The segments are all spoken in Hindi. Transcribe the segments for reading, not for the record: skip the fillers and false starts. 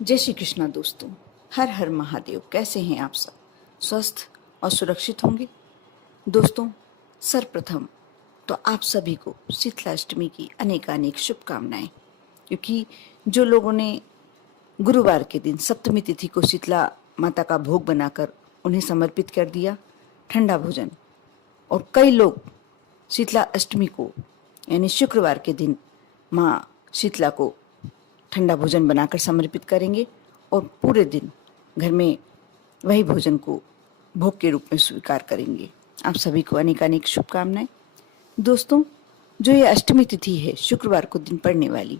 जय श्री कृष्णा दोस्तों। हर हर महादेव। कैसे हैं आप सब? स्वस्थ और सुरक्षित होंगे। दोस्तों, सर्वप्रथम तो आप सभी को शीतलाष्टमी की अनेकानेक शुभकामनाएं, क्योंकि जो लोगों ने गुरुवार के दिन सप्तमी तिथि को शीतला माता का भोग बनाकर उन्हें समर्पित कर दिया ठंडा भोजन, और कई लोग शीतला अष्टमी को यानी शुक्रवार के दिन माँ शीतला को ठंडा भोजन बनाकर समर्पित करेंगे और पूरे दिन घर में वही भोजन को भोग के रूप में स्वीकार करेंगे। आप सभी को अनेकानेक शुभकामनाएं। दोस्तों, जो ये अष्टमी तिथि है शुक्रवार को दिन पड़ने वाली,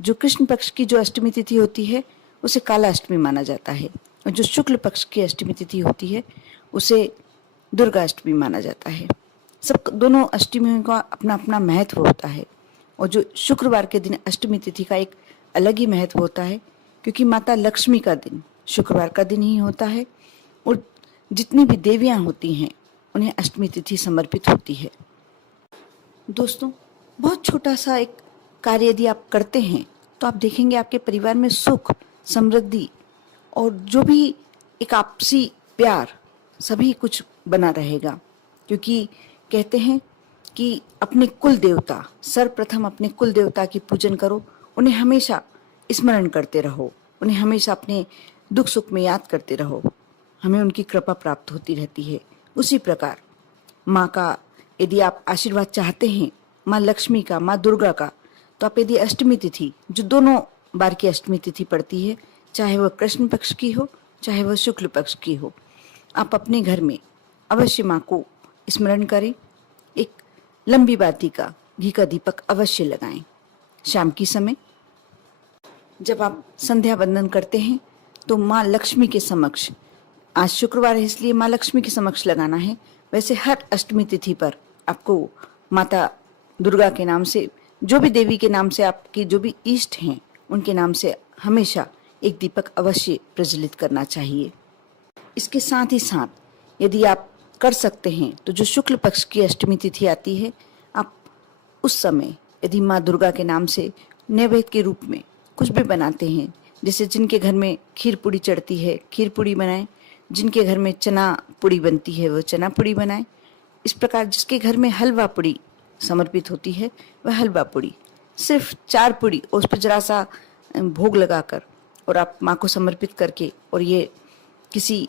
जो कृष्ण पक्ष की जो अष्टमी तिथि होती है उसे काला अष्टमी माना जाता है, और जो शुक्ल पक्ष की अष्टमी तिथि होती है उसे दुर्गा अष्टमी माना जाता है। सब दोनों अष्टमियों का अपना अपना महत्व होता है, और जो शुक्रवार के दिन अष्टमी तिथि का एक अलग ही महत्व होता है, क्योंकि माता लक्ष्मी का दिन शुक्रवार का दिन ही होता है, और जितनी भी देवियां होती हैं उन्हें अष्टमी तिथि समर्पित होती है। दोस्तों, बहुत छोटा सा एक कार्य यदि आप करते हैं तो आप देखेंगे आपके परिवार में सुख, समृद्धि और जो भी एक आपसी प्यार सभी कुछ बना रहेगा। क्योंकि कहते हैं कि अपने कुल देवता, सर्वप्रथम अपने कुल देवता की पूजन करो, उन्हें हमेशा स्मरण करते रहो, उन्हें हमेशा अपने दुख सुख में याद करते रहो, हमें उनकी कृपा प्राप्त होती रहती है। उसी प्रकार माँ का यदि आप आशीर्वाद चाहते हैं, माँ लक्ष्मी का, माँ दुर्गा का, तो आप यदि अष्टमी तिथि, जो दोनों बार की अष्टमी तिथि पड़ती है, चाहे वह कृष्ण पक्ष की हो चाहे वह शुक्ल पक्ष की हो, आप अपने घर में अवश्य माँ को स्मरण करें। एक लंबी बाती का घी का दीपक अवश्य लगाएं। शाम की समय जब आप संध्या वंदन करते हैं तो माँ लक्ष्मी के समक्ष, आज शुक्रवार है इसलिए माँ लक्ष्मी के समक्ष लगाना है, वैसे हर अष्टमी तिथि पर आपको माता दुर्गा के नाम से, जो भी देवी के नाम से आपकी जो भी इष्ट हैं उनके नाम से हमेशा एक दीपक अवश्य प्रज्वलित करना चाहिए। इसके साथ ही साथ यदि आप कर सकते हैं तो जो शुक्ल पक्ष की अष्टमी तिथि आती है, आप उस समय यदि माँ दुर्गा के नाम से नैवेद्य के रूप में कुछ भी बनाते हैं, जैसे जिनके घर में खीर पूड़ी चढ़ती है खीर पूड़ी बनाएं, जिनके घर में चना पूड़ी बनती है वो चना पूड़ी बनाएं। इस प्रकार जिसके घर में हलवा पूड़ी समर्पित होती है वह हलवा पूड़ी, सिर्फ 4 पूड़ी और उस पर जरा सा भोग लगाकर और आप माँ को समर्पित करके, और ये किसी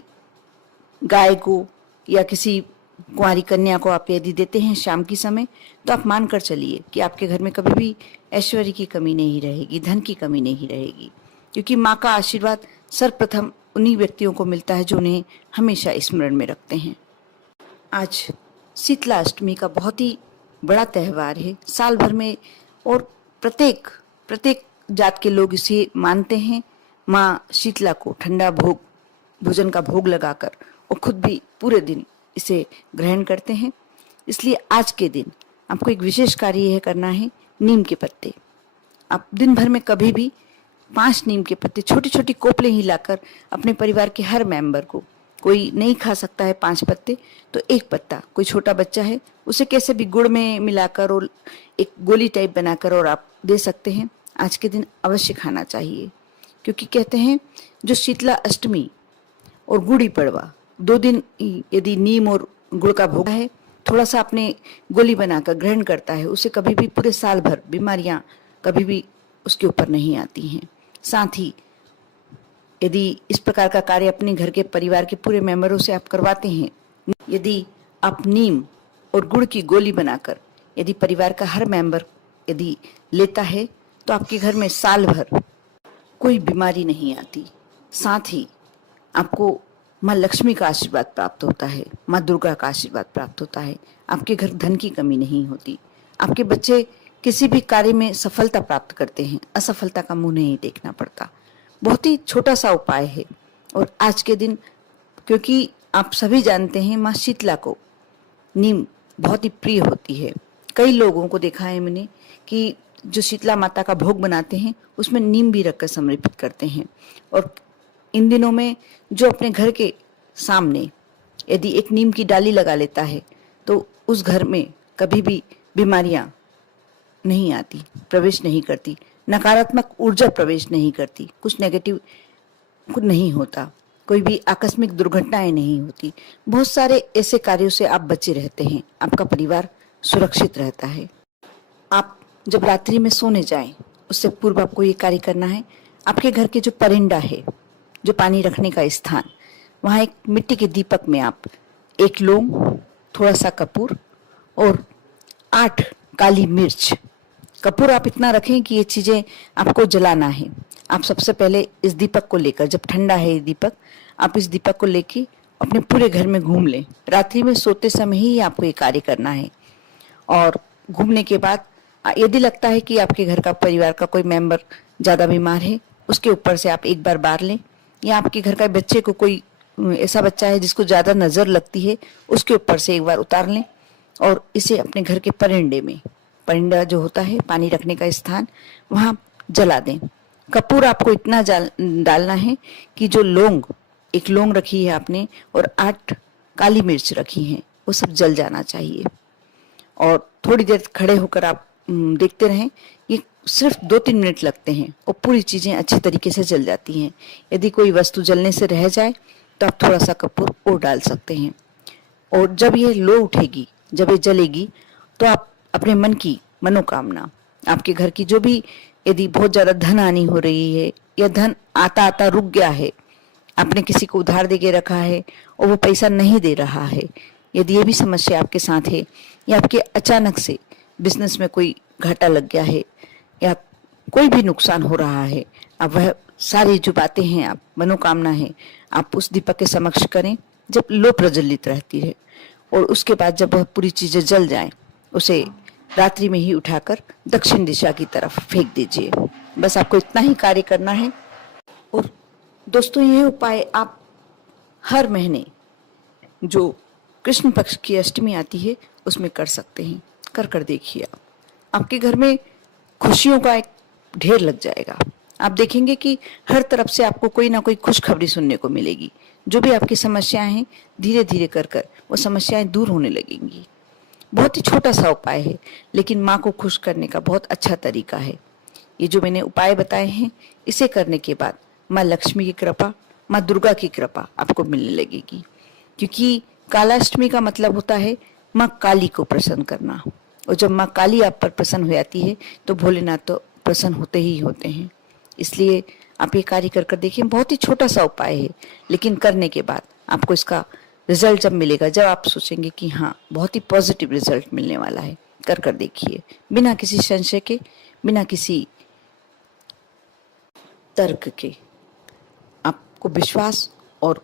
गाय को या किसी कुंवारी कन्या को आप यदि देते हैं शाम की समय, तो आप मान कर चलिए कि आपके घर में कभी भी ऐश्वर्य की कमी नहीं रहेगी, धन की कमी नहीं रहेगी, क्योंकि माँ का आशीर्वाद सर्वप्रथम उन्हीं व्यक्तियों को मिलता है जो उन्हें हमेशा स्मरण में रखते हैं। आज शीतला अष्टमी का बहुत ही बड़ा त्यौहार है साल भर में, और प्रत्येक जात के लोग इसे मानते हैं। माँ शीतला को ठंडा भोजन का भोग लगाकर और खुद भी पूरे दिन इसे ग्रहण करते हैं। इसलिए आज के दिन आपको एक विशेष कार्य यह करना है, नीम के पत्ते आप दिन भर में कभी भी 5 नीम के पत्ते छोटी छोटी कोपले ही लाकर अपने परिवार के हर मेंबर को, कोई नहीं खा सकता है 5 पत्ते तो 1 पत्ता, कोई छोटा बच्चा है उसे कैसे भी गुड़ में मिलाकर और एक गोली टाइप बनाकर और आप दे सकते हैं। आज के दिन अवश्य खाना चाहिए, क्योंकि कहते हैं जो शीतला अष्टमी और गुड़ी पड़वा 2 दिन यदि नीम और गुड़ का भोग है, थोड़ा सा अपने गोली बनाकर ग्रहण करता है, उसे कभी भी पूरे साल भर बीमारियां कभी भी उसके ऊपर नहीं आती हैं। साथ ही यदि इस प्रकार का कार्य अपने घर के परिवार के पूरे मेंबरों से आप करवाते हैं, यदि आप नीम और गुड़ की गोली बनाकर यदि परिवार का हर मेंबर यदि लेता है, तो आपके घर में साल भर कोई बीमारी नहीं आती। साथ ही आपको माँ लक्ष्मी का आशीर्वाद प्राप्त होता है, माँ दुर्गा का आशीर्वाद प्राप्त होता है, आपके घर धन की कमी नहीं होती, आपके बच्चे किसी भी कार्य में सफलता प्राप्त करते हैं, असफलता का मुंह नहीं देखना पड़ता। बहुत ही छोटा सा उपाय है। और आज के दिन, क्योंकि आप सभी जानते हैं माँ शीतला को नीम बहुत ही प्रिय होती है, कई लोगों को देखा है मैंने कि जो शीतला माता का भोग बनाते हैं उसमें नीम भी रखकर समर्पित करते हैं। और इन दिनों में जो अपने घर के सामने यदि एक नीम की डाली लगा लेता है तो उस घर में कभी भी बीमारियां नहीं आती, प्रवेश नहीं करती, नकारात्मक ऊर्जा प्रवेश नहीं करती, कुछ नेगेटिव कुछ नहीं होता, कोई भी आकस्मिक दुर्घटनाएं नहीं होती। बहुत सारे ऐसे कार्यों से आप बचे रहते हैं, आपका परिवार सुरक्षित रहता है। आप जब रात्रि में सोने जाएं, उससे पूर्व आपको ये कार्य करना है। आपके घर के जो परिंदा है, जो पानी रखने का स्थान, वहाँ एक मिट्टी के दीपक में आप एक लौंग, थोड़ा सा कपूर और 8 काली मिर्च, कपूर आप इतना रखें कि ये चीज़ें आपको जलाना है। आप सबसे पहले इस दीपक को लेकर, जब ठंडा है ये दीपक, आप इस दीपक को लेके अपने पूरे घर में घूम लें। रात्रि में सोते समय ही आपको ये कार्य करना है। और घूमने के बाद यदि लगता है कि आपके घर का परिवार का कोई मेंबर ज़्यादा बीमार है, उसके ऊपर से आप एक बार बार लें, या आपके घर का बच्चे को कोई ऐसा बच्चा है जिसको ज़्यादा नज़र लगती है, उसके ऊपर से एक बार उतार लें और इसे अपने घर के परिंदे में, परिंदा जो होता है पानी रखने का स्थान, वहाँ जला दें। कपूर आपको इतना डालना है कि जो लौंग, एक लौंग रखी है आपने और 8 काली मिर्च रखी हैं, वो सब जल जाना चाहिए। और थोड़ी देर खड़े होकर आप देखते रहें, ये सिर्फ 2-3 मिनट लगते हैं और पूरी चीज़ें अच्छी तरीके से जल जाती हैं। यदि कोई वस्तु जलने से रह जाए तो आप थोड़ा सा कपूर और डाल सकते हैं। और जब ये लो उठेगी, जब ये जलेगी, तो आप अपने मन की मनोकामना, आपके घर की जो भी, यदि बहुत ज़्यादा धन हानि हो रही है या धन आता आता रुक गया है, आपने किसी को उधार दे के रखा है और वो पैसा नहीं दे रहा है, यदि ये भी समस्या आपके साथ है, या आपके अचानक से बिजनेस में कोई घाटा लग गया है या कोई भी नुकसान हो रहा है, अब वह सारी जो बातें हैं, आप मनोकामना है, आप उस दीपक के समक्ष करें जब लो प्रज्वलित रहती है। और उसके बाद जब वह पूरी चीज़ें जल जाएं, उसे रात्रि में ही उठाकर दक्षिण दिशा की तरफ फेंक दीजिए। बस आपको इतना ही कार्य करना है। और दोस्तों, यह उपाय आप हर महीने जो कृष्ण पक्ष की अष्टमी आती है उसमें कर सकते हैं। कर देखिए, आपके घर में खुशियों का एक ढेर लग जाएगा। आप देखेंगे कि हर तरफ से आपको कोई ना कोई खुशखबरी सुनने को मिलेगी। जो भी आपकी समस्याएं हैं, धीरे धीरे कर वो समस्याएं दूर होने लगेंगी। बहुत ही छोटा सा उपाय है, लेकिन माँ को खुश करने का बहुत अच्छा तरीका है। ये जो मैंने उपाय बताए हैं, इसे करने के बाद माँ लक्ष्मी की कृपा, माँ दुर्गा की कृपा आपको मिलने लगेगी। क्योंकि कालाष्टमी का मतलब होता है माँ काली को प्रसन्न करना, और जब माँ काली आप पर प्रसन्न हो जाती है तो भोलेनाथ तो प्रसन्न होते ही होते हैं। इसलिए आप ये कार्य कर देखिए। बहुत ही छोटा सा उपाय है, लेकिन करने के बाद आपको इसका रिजल्ट जब मिलेगा, जब आप सोचेंगे कि हाँ, बहुत ही पॉजिटिव रिजल्ट मिलने वाला है, कर देखिए, बिना किसी संशय के, बिना किसी तर्क के। आपको विश्वास और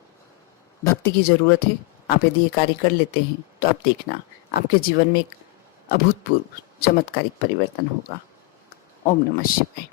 भक्ति की जरूरत है। आप यदि ये कार्य कर लेते हैं तो आप देखना, आपके जीवन में एक अभूतपूर्व चमत्कारिक परिवर्तन होगा। ओम नमः शिवाय।